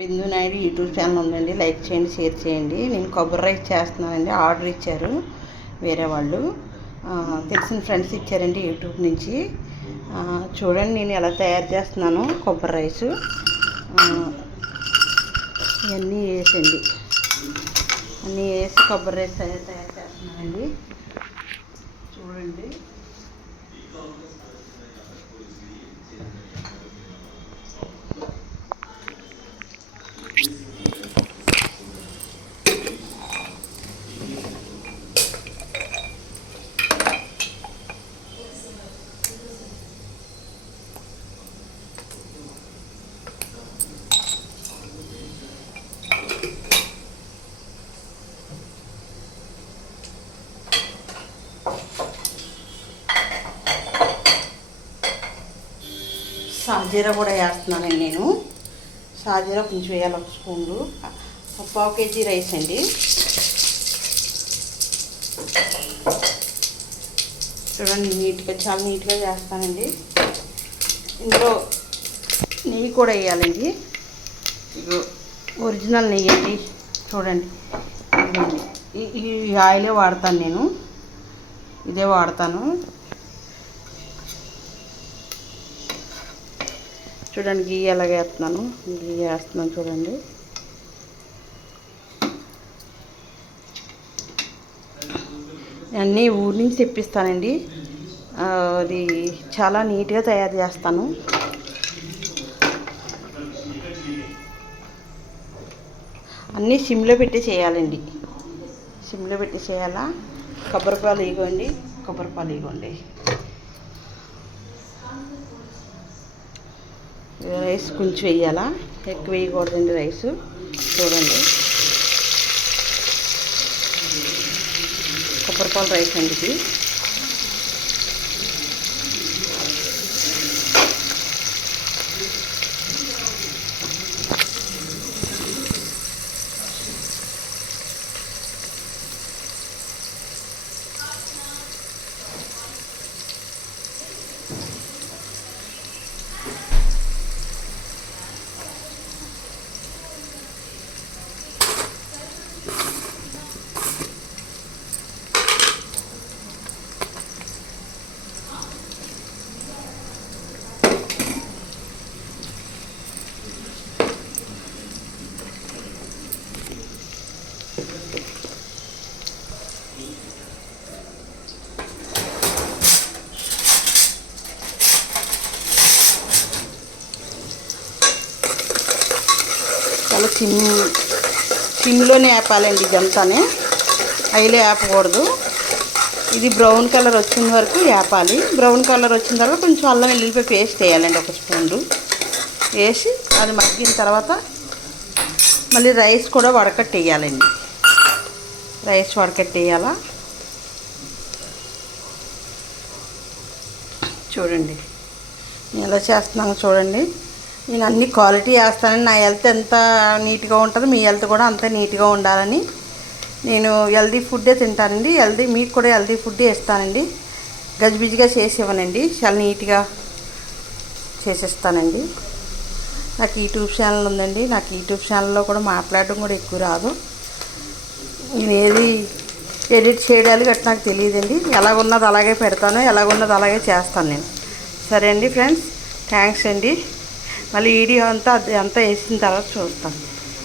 బిందు Naidu YouTube channel ఉందండి, like చేయండి, share చేయండి. నేను కొబ్బరి రైస్ చేస్తున్నానండి. ఆర్డర్ ఇచ్చారు వేరే వాళ్ళు, తెలిసిన ఫ్రెండ్స్ ఇచ్చారండి యూట్యూబ్ నుంచి. చూడండి నేను ఎలా తయారు చేస్తున్నాను కొబ్బరి రైసు. ఇవన్నీ వేసండి, అన్నీ వేసి కొబ్బరి రైస్ తయారు చేస్తున్నానండి. చూడండి సాజీరా కూడా వేస్తున్నానండి నేను. సాజీరా కొంచెం వేయాలి, 1 స్పూన్లు. 1/2 కేజీ రైస్ అండి. చూడండి నీట్గా, చాలా నీట్గా చేస్తానండి. ఇందులో నెయ్యి కూడా వేయాలండి. ఒరిజినల్ నెయ్యి అండి. చూడండి ఈ ఆయిలే వాడతాను నేను, ఇదే వాడతాను. చూడండి గీ ఎలాగ వేస్తున్నాను, గీ వేస్తున్నాను చూడండి. అన్నీ ఊరి నుంచి తెప్పిస్తానండి. అది చాలా నీట్గా తయారు చేస్తాను. అన్నీ సిమ్లో పెట్టి చేయాలండి, సిమ్లో పెట్టి చేయాలా. కొబ్బరిపాలు ఇగోండి, కొబ్బరిపాలు ఇగోండి. రైస్ కొంచెం వేయాలా, ఎక్కువ వేయకూడదండి రైసు. చూడండి కొబ్బరిపాలు రైస్ అండి ఇది. చాలా సిమ్లోనే వేపాలండి ఇదంతానే, హైలో వేపకూడదు. ఇది బ్రౌన్ కలర్ వచ్చిన వరకు వేపాలి. బ్రౌన్ కలర్ వచ్చిన తర్వాత కొంచెం అల్లం వెల్లుల్లిపాయ పేస్ట్ వేయాలండి, 1 స్పూన్లు వేసి అది మగ్గిన తర్వాత మళ్ళీ రైస్ కూడా వడకట్టేయాలండి. రైస్ వడకట్టేయాలా. చూడండి నేను ఎలా చేస్తున్నాను చూడండి. నేను అన్ని క్వాలిటీ వేస్తానని, నా హెల్త్ ఎంత నీట్గా ఉంటుందో మీ హెల్త్ కూడా అంత నీట్గా ఉండాలని నేను హెల్తీ ఫుడ్డే తింటానండి. మీకు కూడా హెల్తీ ఫుడ్డే ఇస్తానండి. గజిబిజిగా చేసి ఇవ్వనండి, చాలా నీట్గా చేసిస్తానండి. నాకు యూట్యూబ్ ఛానల్ ఉందండి. నాకు యూట్యూబ్ ఛానల్లో కూడా మాట్లాడడం కూడా ఎక్కువ రాదు. నేను ఏది ఎడిట్ చేయడానికి గట్రా నాకు తెలియదండి. ఎలాగున్నది అలాగే పెడతాను, ఎలాగున్నది అలాగే చేస్తాను నేను. సరే అండి ఫ్రెండ్స్, థ్యాంక్స్ అండి. మళ్ళీ వీడియో అంతా వేసిన తర్వాత చూస్తాను.